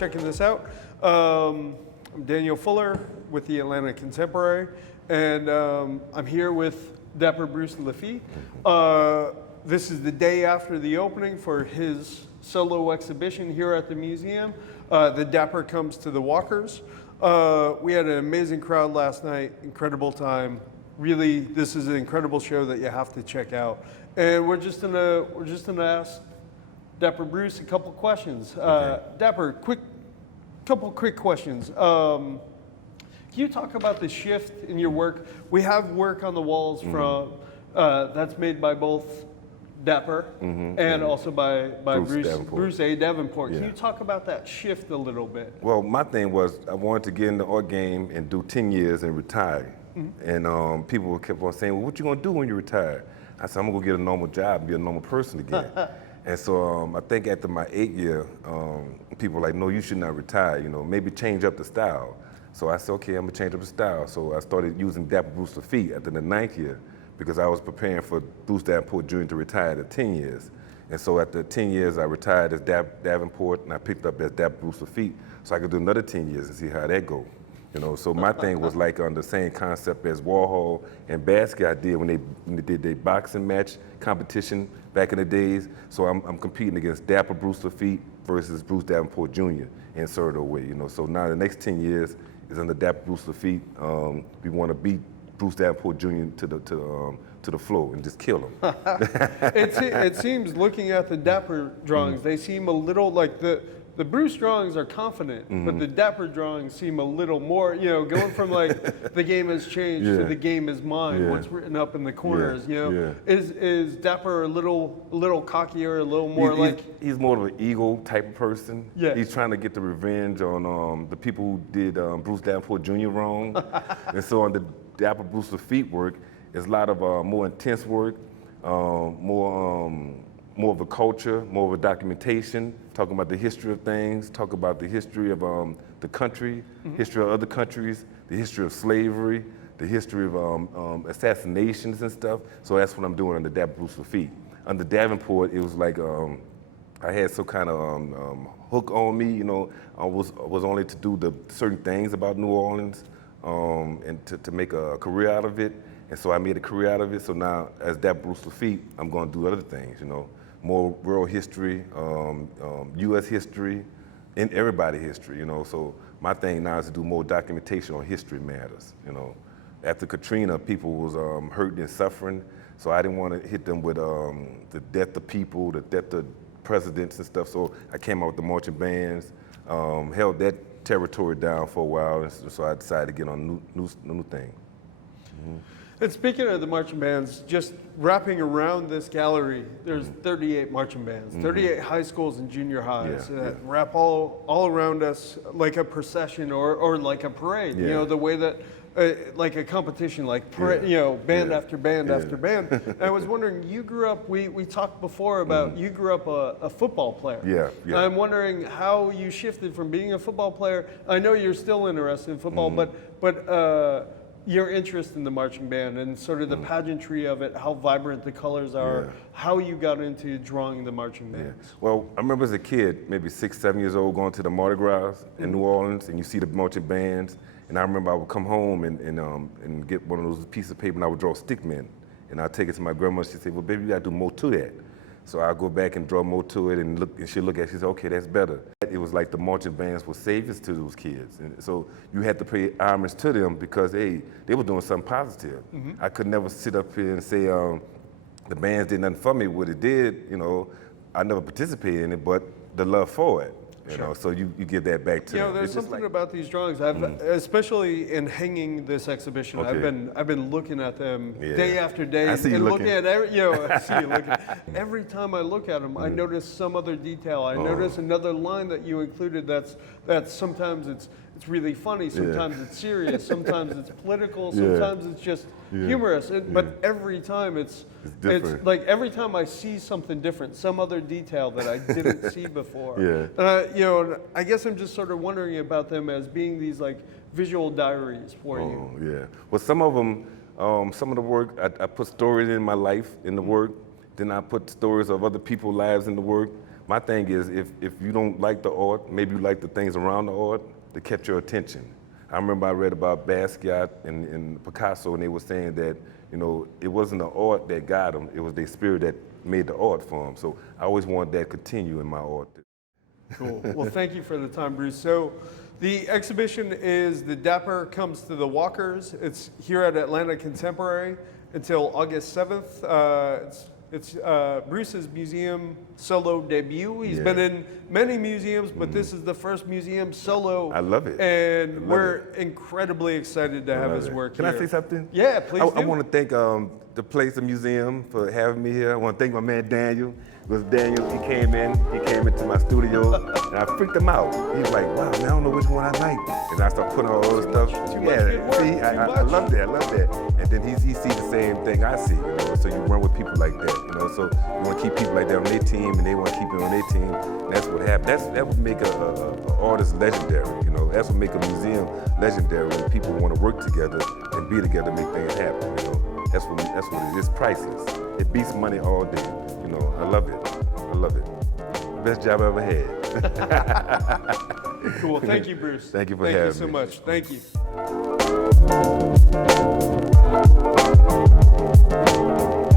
checking this out. I'm Daniel Fuller with the Atlanta Contemporary, and I'm here with Dapper Bruce LaFitte. This is the day after the opening for his solo exhibition here at the museum. The Dapper Comes to the Walkers. We had an amazing crowd last night, incredible time. Really, this is an incredible show that you have to check out. And we're just gonna ask Dapper Bruce a couple questions. Okay. Dapper, couple quick questions. Can you talk about the shift in your work? We have work on the walls from that's made by both Dapper and also by Bruce Davenport. Yeah. Can you talk about that shift a little bit? Well, my thing was I wanted to get in the art game and do 10 years and retire. And people kept on saying, well, what you gonna do when you retire? I said, I'm gonna go get a normal job and be a normal person again. And so I think after my 8th year, people were like, no, you should not retire, you know, maybe change up the style. So I said, okay, I'm gonna change up the style. So I started using Dapper Bruce LaFitte after the 9th year because I was preparing for Bruce Davenport Jr. to retire at 10 years. And so after 10 years, I retired as Davenport and I picked up as Dapper Bruce LaFitte so I could do another 10 years and see how that go. You know, so my thing was like on the same concept as Warhol and Basquiat I did when they did their boxing match competition back in the days. So I'm competing against Dapper Bruce LaFitte versus Bruce Davenport Jr. in sort of a way, you know. So now the next 10 years is under Dapper Bruce LaFitte. We want to beat Bruce Davenport Jr. to the floor and just kill him. It seems looking at the Dapper drawings, they seem a little like the Bruce drawings are confident, but the Dapper drawings seem a little more, you know, going from like the game has changed to the game is mine, what's written up in the corners, you know. Is Dapper a little cockier, a little more he's more of an ego type of person. Yeah. He's trying to get the revenge on the people who did Bruce Davenport Jr. wrong. And so on the Dapper Bruce LaFitte work, it's a lot of more intense work, more of a culture, more of a documentation, talking about the history of things, talk about the history of the country, history of other countries, the history of slavery, the history of assassinations and stuff. So that's what I'm doing under Dapper Bruce LaFitte. Under Davenport, it was like I had some kind of hook on me, you know. I was only to do the certain things about New Orleans and to make a career out of it. And so I made a career out of it. So now, as Dapper Bruce LaFitte, I'm going to do other things, you know. More world history, U.S. history, and everybody history, you know. So my thing now is to do more documentation on history matters, you know. After Katrina, people was hurting and suffering, so I didn't want to hit them with the death of people, the death of presidents and stuff. So I came out with the marching bands, held that territory down for a while, and so I decided to get on a new thing. And speaking of the marching bands, just wrapping around this gallery, there's 38 marching bands, 38 high schools and junior highs that wrap all around us like a procession or like a parade, you know, the way that, like a competition, like, you know, band after band after band. And I was wondering, you grew up, we talked before about you grew up a football player. Yeah. I'm wondering how you shifted from being a football player. I know you're still interested in football, but your interest in the marching band and sort of the pageantry of it, how vibrant the colors are, how you got into drawing the marching bands. Well, I remember as a kid, maybe 6, 7 years old, going to the Mardi Gras in New Orleans, and you see the marching bands. And I remember I would come home and get one of those pieces of paper, and I would draw stick men. And I'd take it to my grandma, she'd say, well, baby, you gotta do more to that. So I'll go back and draw more to it and she'll look at it, she said, okay, that's better. It was like the marching bands were saviors to those kids. And so you had to pay homage to them because, hey, they were doing something positive. I could never sit up here and say the bands did nothing for me. What it did, you know, I never participated in it, but the love for it. You know, so you give that back to them. You know, there's something about these drawings. I've, especially in hanging this exhibition, I've been looking at them day after day. I see you looking. Looking at every, you know, I see you looking. Every time I look at them, I notice some other detail. I notice another line that you included. That's sometimes it's really funny. Sometimes it's serious. Sometimes it's political. Sometimes it's just humorous. But every time it's like every time I see something different, some other detail that I didn't see before. You know, I guess I'm just sort of wondering about them as being these like visual diaries for you. Well, some of them, some of the work, I put stories in my life in the work. Then I put stories of other people's lives in the work. My thing is, if you don't like the art, maybe you like the things around the art that kept your attention. I remember I read about Basquiat and Picasso, and they were saying that, you know, it wasn't the art that got them, it was their spirit that made the art for them. So I always wanted that to continue in my art. Cool. Well, thank you for the time, Bruce. So the exhibition is The Dapper Comes to the Walkers. It's here at Atlanta Contemporary until August 7th. It's Bruce's museum solo debut. He's been in many museums, but this is the first museum solo. I love it. And we're incredibly excited to have his work Can here. I say something? Yeah, please do. I want to thank the place, the museum, for having me here. I want to thank my man Daniel. Because Daniel, he came into my studio, and I freaked him out. He was like, wow, man, I don't know which one I like. And I started putting all this stuff. Too much good work, see, I love that, And then he sees the same thing I see, you know, so you run with people like that, you know, so you want to keep people like that on their team, and they want to keep it on their team. And that's what happens. That would make an artist legendary, you know. That's what make a museum legendary, when people want to work together and be together to make things happen, you know. That's what it is, priceless. It beats money all day, you know. I love it. Best job I ever had. Cool. Thank you, Bruce. Thank you for having me. Thank you so much. Thank you.